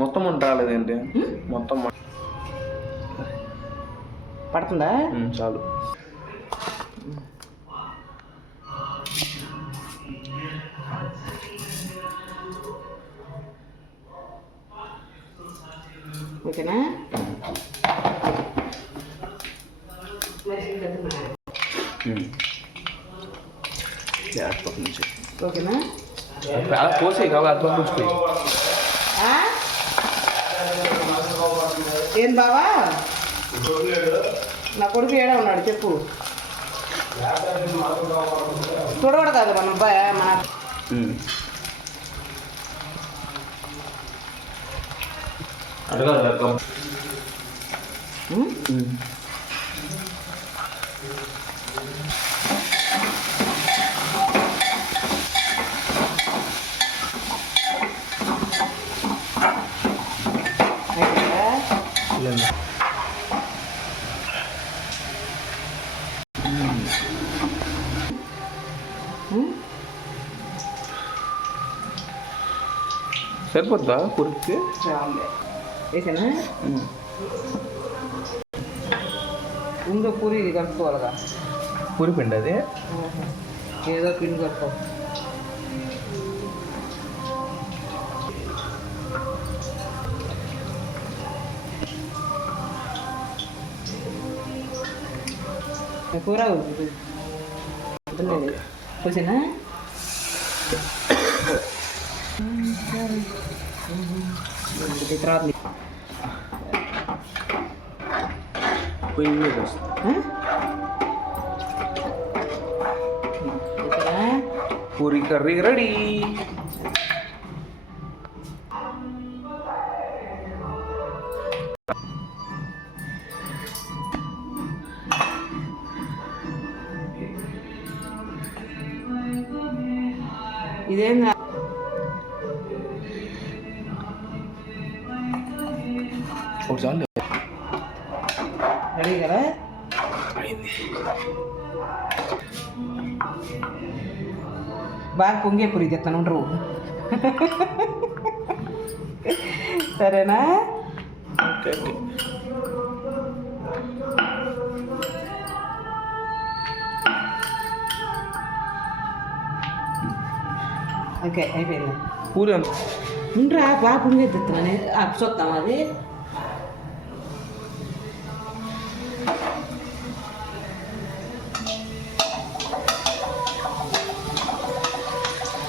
మొత్తం వంట రాలేదేంటి? మొత్తం పడుతుందా? చాలు. ఓకేనా? ఓకేనా? పోసే కాబట్టి అర్థం చూసుకోయి. ఏం బావా? నా కొడుకు ఏడా ఉన్నాడు చెప్పు. చూడకూడదు కాదు మన అబ్బాయి. మన అడగాలి రకం ఉం? అయిపోయిందా? ఉం? సరిపోద్దా కురికి చాలులే. వేసానా ఉందో పూరి ఇది కలుపుకోవాలిగా పూరి పిండి అది ఏదో పిండి కలుపుకో కూర కూర్చున్నా తర్వాత పొయ్యి మీద వస్తుంది పూరి కర్రీ రెడీ ఇదేం చాలు రెడీ కదా? బాగా పొంగే పూరి తెస్తాను ఉండరు సరేనా? ఓకే. ఓకే ఓకే అయిపోయింది పూరి అంత ఉండరా బాగా పొంగే తెస్తున్నాను చూస్తాం అది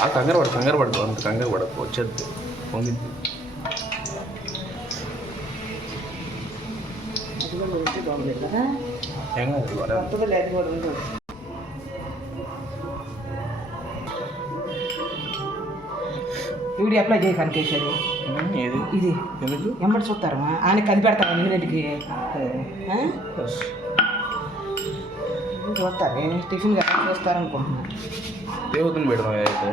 ఆ కంగారు పడు కంగారు పడదు అంత కంగారు పడదు వచ్చేది పొంగిద్ది అది వీడియో అప్లై చేయి కనికేశ్వరి ఉమ్, ఏది ఇది ఎందుకు ఎమ్మటి చూస్తారమ్మా ఆయన కది పెడతాను ఇన్నింటికి ఎస్. చూస్తారు టిఫిన్ కదా చూస్తారు అనుకుంటున్నాను ఏ పొద్దున పెడదాం అయితే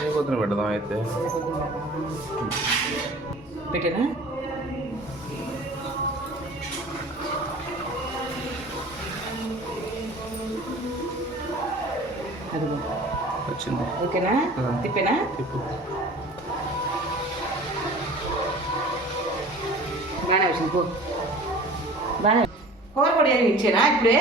ఏ పొద్దున పెడదాం అయితే పెట్టానా అదిగో వచ్చింది. ఓకేనా. తిప్పేనా? తిప్పు. బాగానే వచ్చింది పో. బాగానే. కూర కూడా ఏమి ఇచ్చేనా ఇప్పుడే?